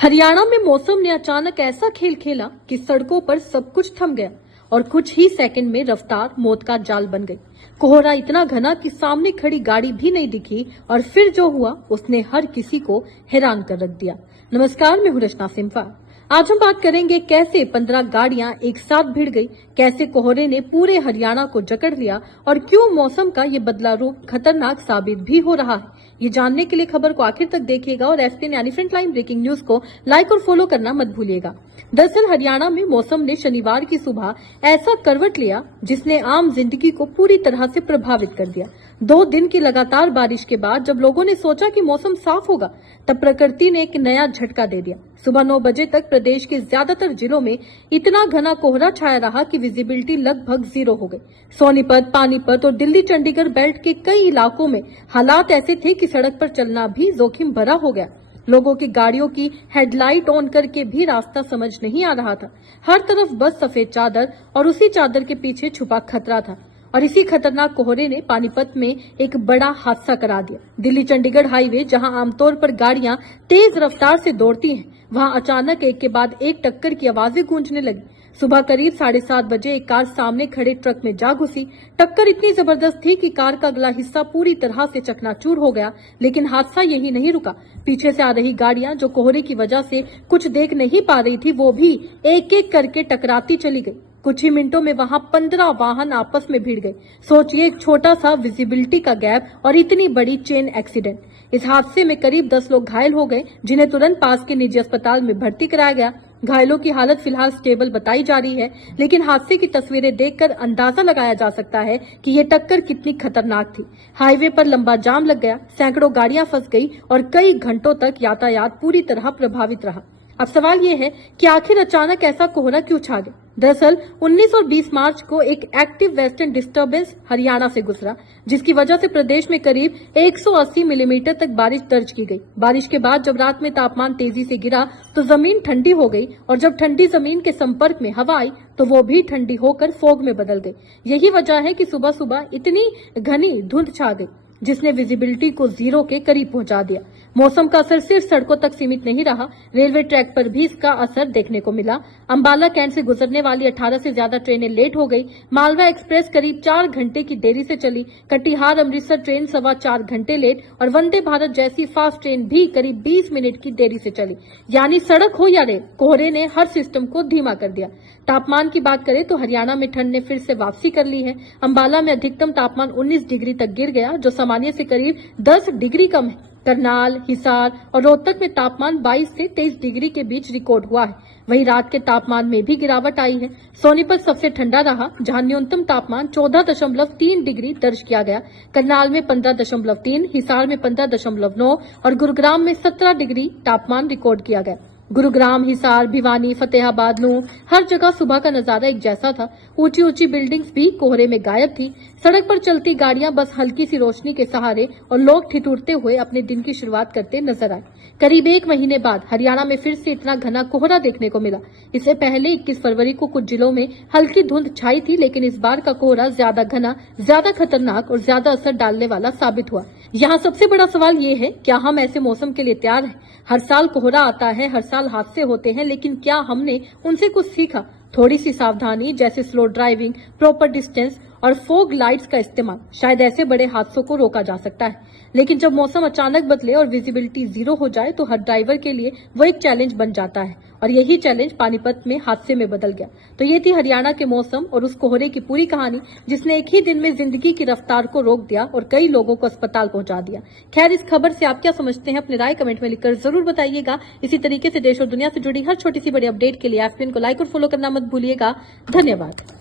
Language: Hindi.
हरियाणा में मौसम ने अचानक ऐसा खेल खेला कि सड़कों पर सब कुछ थम गया और कुछ ही सेकंड में रफ्तार मौत का जाल बन गई। कोहरा इतना घना कि सामने खड़ी गाड़ी भी नहीं दिखी और फिर जो हुआ उसने हर किसी को हैरान कर रख दिया। नमस्कार, मैं हूं रचना सिम्फा। आज हम बात करेंगे कैसे 15 गाड़ियां एक साथ भिड़ गई, कैसे कोहरे ने पूरे हरियाणा को जकड़ लिया और क्यों मौसम का ये बदला रूप खतरनाक साबित भी हो रहा है। ये जानने के लिए खबर को आखिर तक देखिएगा और एसपीएन यानी फ्रंट लाइन ब्रेकिंग न्यूज को लाइक और फॉलो करना मत भूलिएगा। दरअसल हरियाणा में मौसम ने शनिवार की सुबह ऐसा करवट लिया जिसने आम जिंदगी को पूरी तरह से प्रभावित कर दिया। 2 दिन की लगातार बारिश के बाद जब लोगों ने सोचा कि मौसम साफ होगा, तब प्रकृति ने एक नया झटका दे दिया। सुबह 9 बजे तक प्रदेश के ज्यादातर जिलों में इतना घना कोहरा छाया रहा कि विजिबिलिटी लगभग 0 हो गई। सोनीपत, पानीपत और दिल्ली चंडीगढ़ बेल्ट के कई इलाकों में हालात ऐसे थे कि सड़क पर चलना भी जोखिम भरा हो गया। लोगों की गाड़ियों की हेडलाइट ऑन करके भी रास्ता समझ नहीं आ रहा था। हर तरफ बस सफेद चादर और उसी चादर के पीछे छुपा खतरा था। और इसी खतरनाक कोहरे ने पानीपत में एक बड़ा हादसा करा दिया। दिल्ली चंडीगढ़ हाईवे, जहां आमतौर पर गाड़ियां तेज रफ्तार से दौड़ती हैं, वहां अचानक एक के बाद एक टक्कर की आवाजें गूंजने लगी। सुबह करीब 7:30 बजे एक कार सामने खड़े ट्रक में जा घुसी। टक्कर इतनी जबरदस्त थी कि कार का अगला हिस्सा पूरी तरह से चकनाचूर हो गया। लेकिन हादसा यही नहीं रुका। पीछे से आ रही गाड़ियां जो कोहरे की वजह से कुछ देख नहीं पा रही थी, वो भी एक एक करके टकराती चली गई। कुछ ही मिनटों में वहां 15 वाहन आपस में भिड़ गए। सोचिए, एक छोटा सा विजिबिलिटी का गैप और इतनी बड़ी चेन एक्सीडेंट। इस हादसे में करीब 10 लोग घायल हो गए, जिन्हें तुरंत पास के निजी अस्पताल में भर्ती कराया गया। घायलों की हालत फिलहाल स्टेबल बताई जा रही है, लेकिन हादसे की तस्वीरें देखकर अंदाजा लगाया जा सकता है कि ये टक्कर कितनी खतरनाक थी। हाईवे पर लंबा जाम लग गया, सैकड़ों गाड़ियां फंस गई और कई घंटों तक यातायात पूरी तरह प्रभावित रहा। अब सवाल ये है कि आखिर अचानक ऐसा कोहरा क्यों छा गया। दरअसल 19 और 20 मार्च को एक एक्टिव वेस्टर्न डिस्टर्बेंस हरियाणा से गुजरा, जिसकी वजह से प्रदेश में करीब 180 मिलीमीटर तक बारिश दर्ज की गई। बारिश के बाद जब रात में तापमान तेजी से गिरा तो जमीन ठंडी हो गई और जब ठंडी जमीन के संपर्क में हवा आई तो वो भी ठंडी होकर फोग में बदल गई। यही वजह है कि सुबह सुबह इतनी घनी धुंध छा गई, जिसने विजिबिलिटी को 0 के करीब पहुंचा दिया। मौसम का असर सिर्फ सड़कों तक सीमित नहीं रहा, रेलवे ट्रैक पर भी इसका असर देखने को मिला। अंबाला कैंट से गुजरने वाली 18 से ज्यादा ट्रेनें लेट हो गई। मालवा एक्सप्रेस करीब 4 घंटे की देरी से चली। कटिहार अमृतसर ट्रेन 4.25 घंटे लेट और वंदे भारत जैसी फास्ट ट्रेन भी करीब 20 मिनट की देरी से चली। यानी सड़क हो या रेल, कोहरे ने हर सिस्टम को धीमा कर दिया। तापमान की बात करें तो हरियाणा में ठंड ने फिर से वापसी कर ली है। अंबाला में अधिकतम तापमान 19 डिग्री तक गिर गया, जो सामान्य से करीब 10 डिग्री कम है। करनाल, हिसार और रोहतक में तापमान 22 से 23 डिग्री के बीच रिकॉर्ड हुआ है। वहीं रात के तापमान में भी गिरावट आई है। सोनीपत सबसे ठंडा रहा, जहां न्यूनतम तापमान 14.3 डिग्री दर्ज किया गया। करनाल में 15.3, हिसार में 15.9 और गुरुग्राम में 17 डिग्री तापमान रिकॉर्ड किया गया। गुरुग्राम, हिसार, भिवानी, फतेहाबाद, नूंह, हर जगह सुबह का नजारा एक जैसा था। ऊंची ऊंची बिल्डिंग्स भी कोहरे में गायब थी। सड़क पर चलती गाड़ियां बस हल्की सी रोशनी के सहारे और लोग ठिठुरते हुए अपने दिन की शुरुआत करते नजर आए। करीब 1 महीने बाद हरियाणा में फिर से इतना घना कोहरा देखने को मिला। इससे पहले 21 फरवरी को कुछ जिलों में हल्की धुंध छाई थी, लेकिन इस बार का कोहरा ज्यादा घना, ज्यादा खतरनाक और ज्यादा असर डालने वाला साबित हुआ। यहाँ सबसे बड़ा सवाल ये है, क्या हम ऐसे मौसम के लिए तैयार हैं? हर साल कोहरा आता है, हर साल हादसे होते हैं, लेकिन क्या हमने उनसे कुछ सीखा? थोड़ी सी सावधानी, जैसे स्लो ड्राइविंग, प्रॉपर डिस्टेंस और फोग लाइट्स का इस्तेमाल, शायद ऐसे बड़े हादसों को रोका जा सकता है। लेकिन जब मौसम अचानक बदले और विजिबिलिटी 0 हो जाए तो हर ड्राइवर के लिए वो एक चैलेंज बन जाता है, और यही चैलेंज पानीपत में हादसे में बदल गया। तो ये थी हरियाणा के मौसम और उस कोहरे की पूरी कहानी, जिसने एक ही दिन में जिंदगी की रफ्तार को रोक दिया और कई लोगों को अस्पताल पहुंचा दिया। खैर, इस खबर से आप क्या समझते हैं, अपनी राय कमेंट में लिखकर जरूर बताइएगा। इसी तरीके से देश और दुनिया से जुड़ी हर छोटी सी बड़ी अपडेट के लिए एसपीएन को लाइक और फॉलो करना मत भूलिएगा। धन्यवाद।